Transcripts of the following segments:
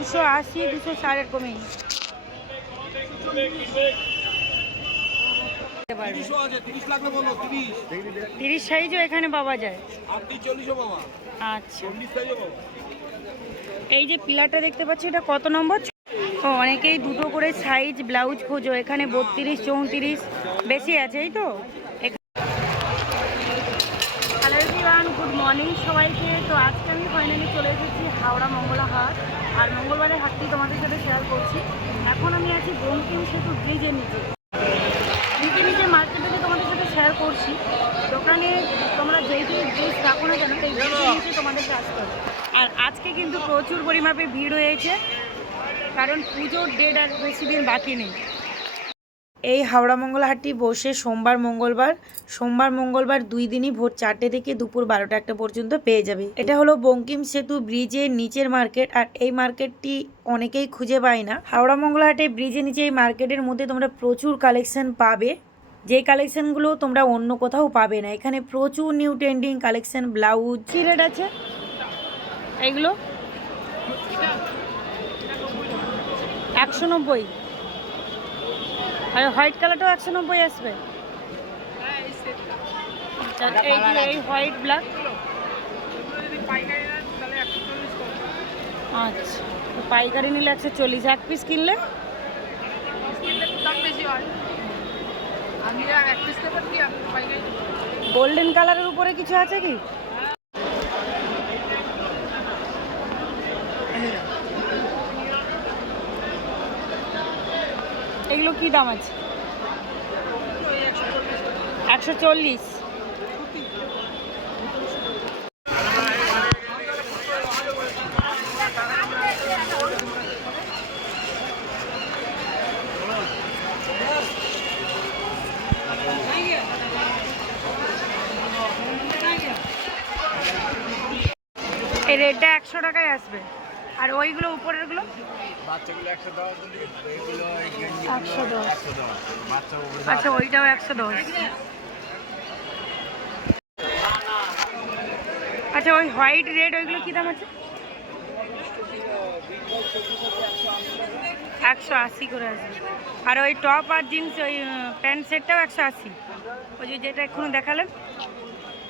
দুশো আশি, দুশো ষাটের কমেই দিতে পারবে। তিরিশও আছে তিরিশ সাইজও এখানে পাওয়া যায়। আচ্ছা। এই যে পিলারটা দেখতে পাচ্ছি, এটা কত নম্বর? অনেকেই দুটো করে সাইজ ব্লাউজ খোঁজো, এখানে বত্রিশ, চৌত্রিশ, বেশি আছে এই তো? গুড মর্নিং সবাইকে। তো আজকে আমি ফাইনালি চলে এসেছি হাওড়া মঙ্গলা হাট আর মঙ্গলবারের হাটটি তোমাদের সাথে শেয়ার করছি। এখন আমি আছি বঙ্কিম সেতু ব্রিজের নিচে। নিচে নিচে মার্কেটে তোমাদের সাথে শেয়ার করছি। দোকানে তোমরা যেই যেই ড্রেস রাখো না কেন, সেই নিচে তোমাদেরকে আসতে হবে। আর আজকে কিন্তু প্রচুর পরিমাপে ভিড় হয়েছে। কারণ পুজোর ডেট আর বেশি দিন বাকি নেই। এই হাওড়া মঙ্গল হাটটি বসে সোমবার মঙ্গলবার সোমবার মঙ্গলবার দুই দিনই ভোর চারটে থেকে দুপুর বারোটা একটা পর্যন্ত পেয়ে যাবে। এটা হলো বঙ্কিম সেতু ব্রিজের নিচের মার্কেট, আর এই মার্কেটটি অনেকেই খুঁজে পায় না। হাওড়া মঙ্গলহাটে ব্রিজের নিচে এই মার্কেটের মধ্যে তোমরা প্রচুর কালেকশন পাবে। যে কালেকশনগুলো তোমরা অন্য কোথাও পাবে না। এখানে প্রচুর নিউ ট্রেন্ডিং কালেকশন, ব্লাউজ। কি রেট আছে? এইগুলো? একশো নব্বই। আর হোয়াইট কালারটাও একশো নব্বই আসবে। এই হোয়াইট ব্ল্যাক। আচ্ছা পাইকারি নিলে একশো চল্লিশ। এক পিস কিনলে? গোল্ডেন কালারের উপরে কিছু আছে কি? এগুলো কি দাম আছে? একশো চল্লিশ। এই রেটটা একশো টাকায় আসবে। আর ওইগুলো উপরেরগুলো? বাচ্চাগুলো একশো দশ আচ্ছা ওইটাও একশো দশ। আচ্ছা ওই হোয়াইট রেড ওইগুলো কী দাম আছে? একশো আশি করে আসবে। আর ওই টপ আর জিন্স ওই প্যান্ট সেটটাও একশো আশি। ওই যে যেটা এক্ষুনি দেখালেন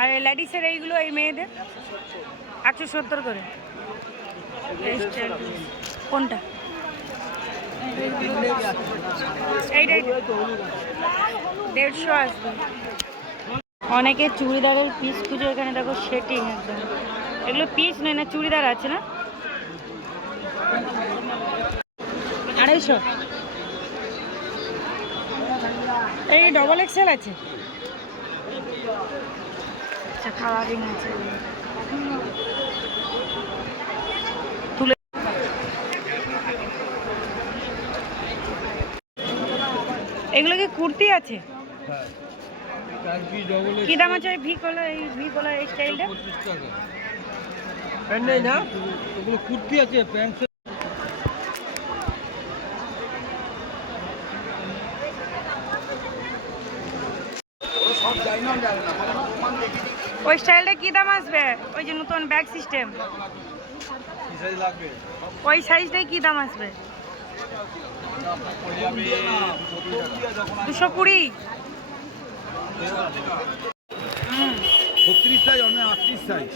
আর লেডিসের এইগুলো এই মেয়েদের? একশো সত্তর করে। কোনটা? দেড়শো আসবে। অনেকে চুড়িদারের পিস খুঁজে এখানে দেখো সেটিং একদম। এগুলো পিস নয়, না চুড়িদার আছে না? আড়াইশো। এই ডবল এক্সেল আছে। আচ্ছা কালারিং আছে। এগুলো কি কুর্তি আছে? কি দাম আছে ভি কলার এই ভি কলার এই স্টাইলটা প্যান্ট নেই না? ওগুলো কুর্তি আছে প্যান্ট। ওই স্টাইলটা কি দাম আসবে? ওই যে নতুন ব্যাগ সিস্টেম ওই সাইজটাই কি দাম আসবে? দুশো কুড়ি। ছত্রিশ সাইজ অন্য আটত্রিশ সাইজ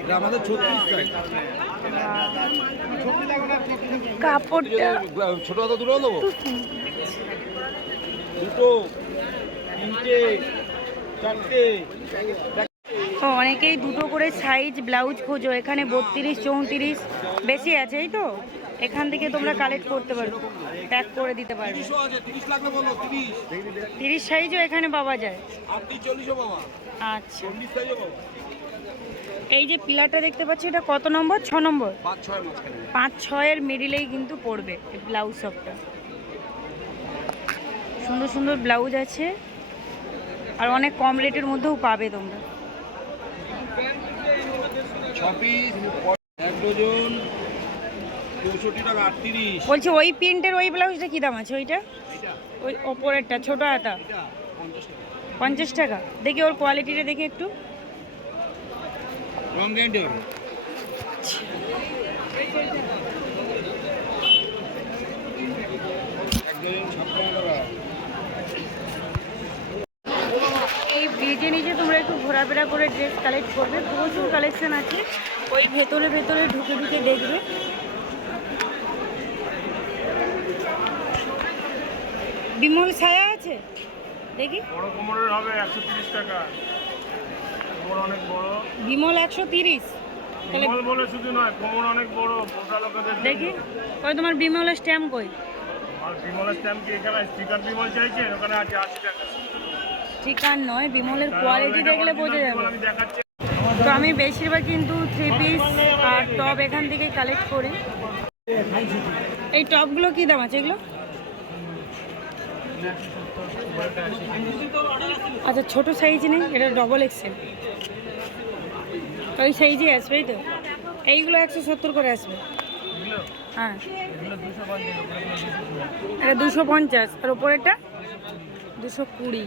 এটা আমাদের ছত্রিশ সাইজ কাপড়টা ছোট হাতা দুটো দেবো দুটো। তিনটে চারটে। অনেকেই দুটো করে সাইজ ব্লাউজ খোঁজো এখানে বত্রিশ চৌত্রিশ বেশি আছে এই তো? এখান থেকে তোমরা কালেক্ট করতে পারো প্যাক করে দিতে পারবে তিরিশ সাইজও এখানে পাওয়া যায়। আচ্ছা। এই যে পিলারটা দেখতে পাচ্ছি এটা কত নম্বর? ছ নম্বর? পাঁচ ছয় পাঁচ ছয়ের মিডিলেই কিন্তু পড়বে এই ব্লাউজ সবটা সুন্দর সুন্দর ব্লাউজ আছে। আর অনেক কম রেটের মধ্যেও পাবে তোমরা। এক ডজন। বলছি ওই প্রিন্টের ওই ব্লাউজটা কী দাম আছে ওইটা? ওই ওপরেরটা ছোটো হাতা পঞ্চাশ টাকা। দেখি ওর কোয়ালিটিটা দেখি একটু। এই ব্রিজে নিচে তোমরা একটু ঘোরাফেরা করে ড্রেস কালেক্ট করবে। প্রচুর কালেকশান আছে। ওই ভেতরে ভেতরে ঢুকে ঢুকে দেখবে। বিমল ছায়া আছে? দেখি। বড় কোমরের হবে একশো তিরিশ টাকা। কোমর অনেক বড়। বিমল একশো তিরিশ। তাহলে কোমর বলে শুধু নয় কোমর অনেক বড় মোটা লোকেদের দেখি। ওই তোমার বিমলের স্ট্যাম্প কই? আর বিমলের স্ট্যাম্প কি এখানে? স্টিকার বিমল চাইছে? ওখানে আছে আশি টাকা। ঠিকার নয় বিমলের কোয়ালিটি দেখলে বোঝা যাবে। আমি দেখাচ্ছি। তো আমি বেশিরভাগ কিন্তু থ্রি পিস আর টপ এখান থেকে কালেক্ট করি। এই টপগুলো কি দাম আছে এগুলো? আচ্ছা ছোট সাইজ নেই, এটা ডবল এক্সেল ওই সাইজই আসবে, এই তো। এইগুলো একশো সত্তর করে আসবে। হ্যাঁ। এটা দুশো পঞ্চাশ, আর ওপরেরটা দুশো কুড়ি।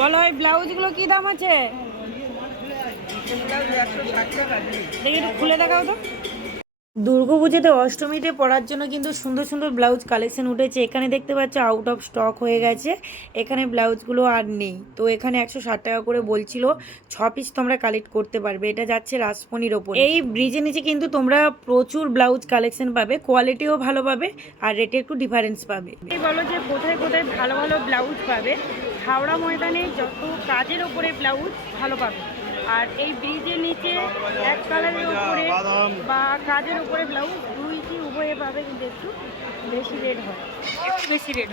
বলো, এই ব্লাউজগুলো কি দাম আছে? দেখি একটু খুলে দেখাও তো। দুর্গাপুজোতে অষ্টমীতে পরার জন্য কিন্তু সুন্দর সুন্দর ব্লাউজ কালেকশন উঠেছে। এখানে দেখতে পাচ্ছ আউট অফ স্টক হয়ে গেছে। এখানে ব্লাউজগুলো আর নেই। তো এখানে একশো ষাট টাকা করে বলছিল ছ পিস তোমরা কালেক্ট করতে পারবে। এটা যাচ্ছে রাজপনির ওপর। এই ব্রিজের নিচে কিন্তু তোমরা প্রচুর ব্লাউজ কালেকশন পাবে। কোয়ালিটিও ভালো পাবে আর রেটে একটু ডিফারেন্স পাবে। এই বলো যে কোথায় কোথায় ভালো ভালো ব্লাউজ পাবে। হাওড়া ময়দানে যত কাজের ওপরে ব্লাউজ ভালো পাবে। আর এই ব্রিজের নিচে এক কালারের উপরে বা কাজের উপরে ব্লাউজ দুই কি উভয়ে পাবে কিন্তু একটু বেশি রেট হয়। একটু বেশি রেট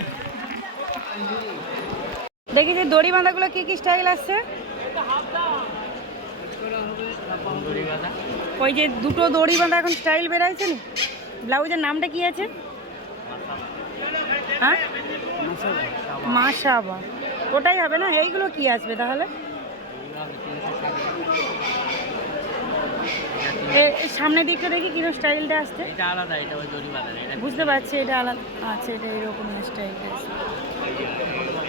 দেখি যে দড়ি বাঁধাগুলো কি কি স্টাইল আসছে ওই যে দুটো দড়ি বাঁধা এখন স্টাইল বেরাইছে না? ব্লাউজের নামটা কি আছে? হ্যাঁ? মাসাবা ওটাই হবে না? এইগুলো কি আসবে তাহলে? সামনের দিকটা দেখি কীরকম স্টাইলটা আসছে? এটা আলাদা এটা ওই দড়ি বাঁধা এটা বুঝতে পারছি এটা আলাদা। আচ্ছা এটা এরকম স্টাইলটা আছে।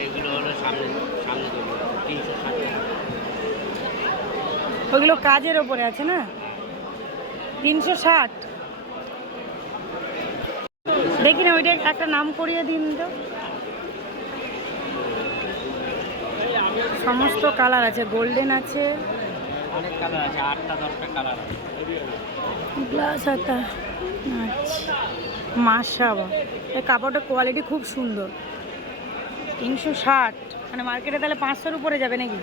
এগুলো হলো সামনে সামনে তিনশো ষাট ওগুলো কাজের ওপরে আছে না? তিনশো ষাট। দেখি না ওইটা একটা নাম করিয়ে দিন তো। সমস্ত কালার আছে গোল্ডেন আছে। অনেক কালার আছে আটটা দশটা কালার আছে। গ্লাস আতা আচ্ছা। মাসাবা এই কাপড়টার কোয়ালিটি খুব সুন্দর। তিনশো ষাট। মানে মার্কেটে তাহলে পাঁচশোর উপরে যাবে নাকি?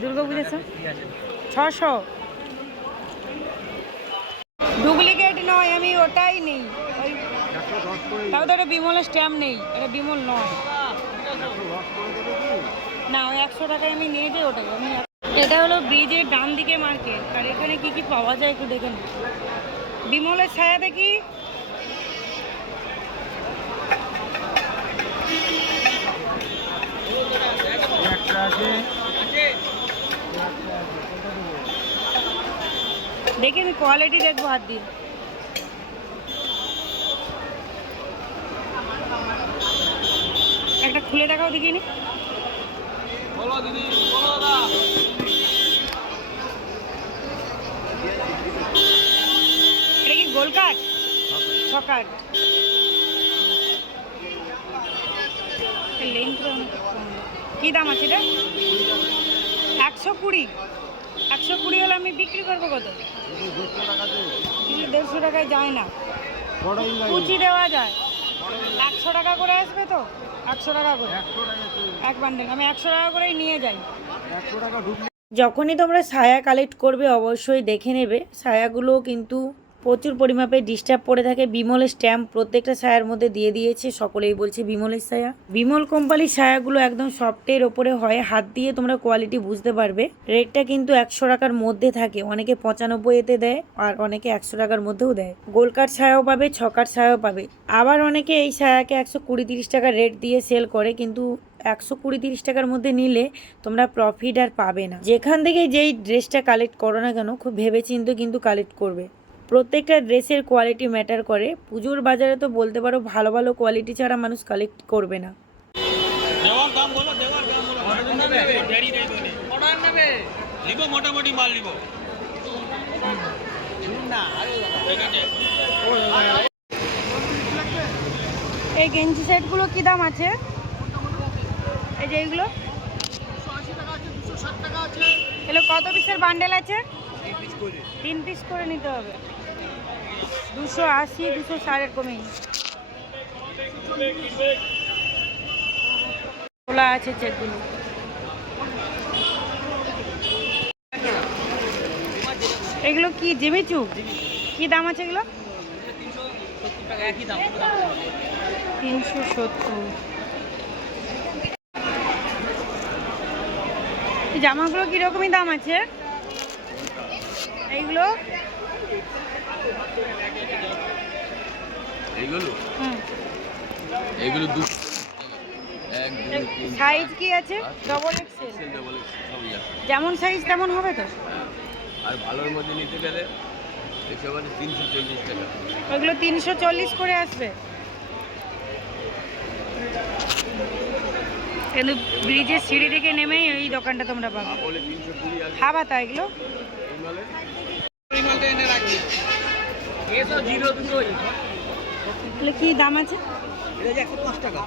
দুর্গা ঠিক ছশো। ডুপ্লিকেট নয়, আমি ওটাই নেই। তাও তো এটা বিমলের স্ট্যাম্প নেই। এটা বিমল নয়। না, ওই একশো টাকায় আমি নিয়ে যাই ওটাই আমি এটা হলো ব্রিজের ডান দিকে মার্কেট। আর এখানে কি কি পাওয়া যায় একটু দেখেন বিমলের ছায়া দেখি দেখি আমি কোয়ালিটি দেখব হাত দিয়ে। একটা খুলে দেখাও দেখিনি। এটা কি গোল কাট ছকাট কি দাম আছে এটা? একশো কুড়ি। একশো কুড়ি হলে আমি বিক্রি করব কত? দেড়শো টাকায় যায় না। কুচি দেওয়া যায়। একশো টাকা করে আসবে তো? একশো টাকা করে। এক বান্ডেল। আমি একশো টাকা করেই নিয়ে যাই। যখনই তোমরা ছায়া কালেক্ট করবে, অবশ্যই দেখে নেবে। ছায়াগুলো কিন্তু প্রচুর পরিমাপে ডিস্টার্ব পড়ে থাকে। বিমলের স্ট্যাম্প প্রত্যেকটা ছায়ার মধ্যে দিয়ে দিয়েছে, সকলেই বলছে বিমলের ছায়া। বিমল কোম্পানির ছায়াগুলো একদম সফটের ওপরে হয়। হাত দিয়ে তোমরা কোয়ালিটি বুঝতে পারবে। রেটটা কিন্তু একশো টাকার মধ্যে থাকে। অনেকে পঁচানব্বই এতে দেয়, আর অনেকে একশো টাকার মধ্যেও দেয়। গোলকার ছায়াও পাবে, ছকার ছায়াও পাবে। আবার অনেকে এই ছায়াকে একশো কুড়ি তিরিশ টাকা রেট দিয়ে সেল করে, কিন্তু একশো কুড়ি তিরিশ টাকার মধ্যে নিলে তোমরা প্রফিট আর পাবে না। যেখান থেকে যেই ড্রেসটা কালেক্ট করো না কেন খুব ভেবেচিন্তে কিন্তু কালেক্ট করবে। প্রত্যেকটা ড্রেসের কোয়ালিটি ম্যাটার করে। পুজোর বাজারে তো বলতে পারো ভালো ভালো কোয়ালিটি ছাড়া মানুষ কালেক্ট করবে না। মোটামুটি মাল নিব। এই গেঞ্জি সেটগুলো কি দাম আছে? এই যে এইগুলো এগুলো কত পিসের বান্ডেল আছে? তিন পিস করে নিতে হবে। দুশো আশি, দুশো ষাটের কমেই। খোলা আছে চেকগুলো এগুলো কি, জিমিচু? কি দাম আছে এগুলো? তিনশো সত্তর। জামাগুলো কিরকমই দাম আছে? এইগুলো? এইগুলো? এইগুলো দু সাইজ কি আছে? Double XL XL double XL সবই আছে। যেমন সাইজ তেমন হবে তো? আর ভালোর মধ্যে নিতে গেলে একেবারে তিনশো চল্লিশ টাকা। ওগুলো তিনশো চল্লিশ করে আসবে। কিন্তু ব্রিজের সিঁড়ি থেকে নেমেই এই দোকানটা তোমরা পাবো। হাবা তা এগুলো? কি দাম আছে? পাঁচ টাকা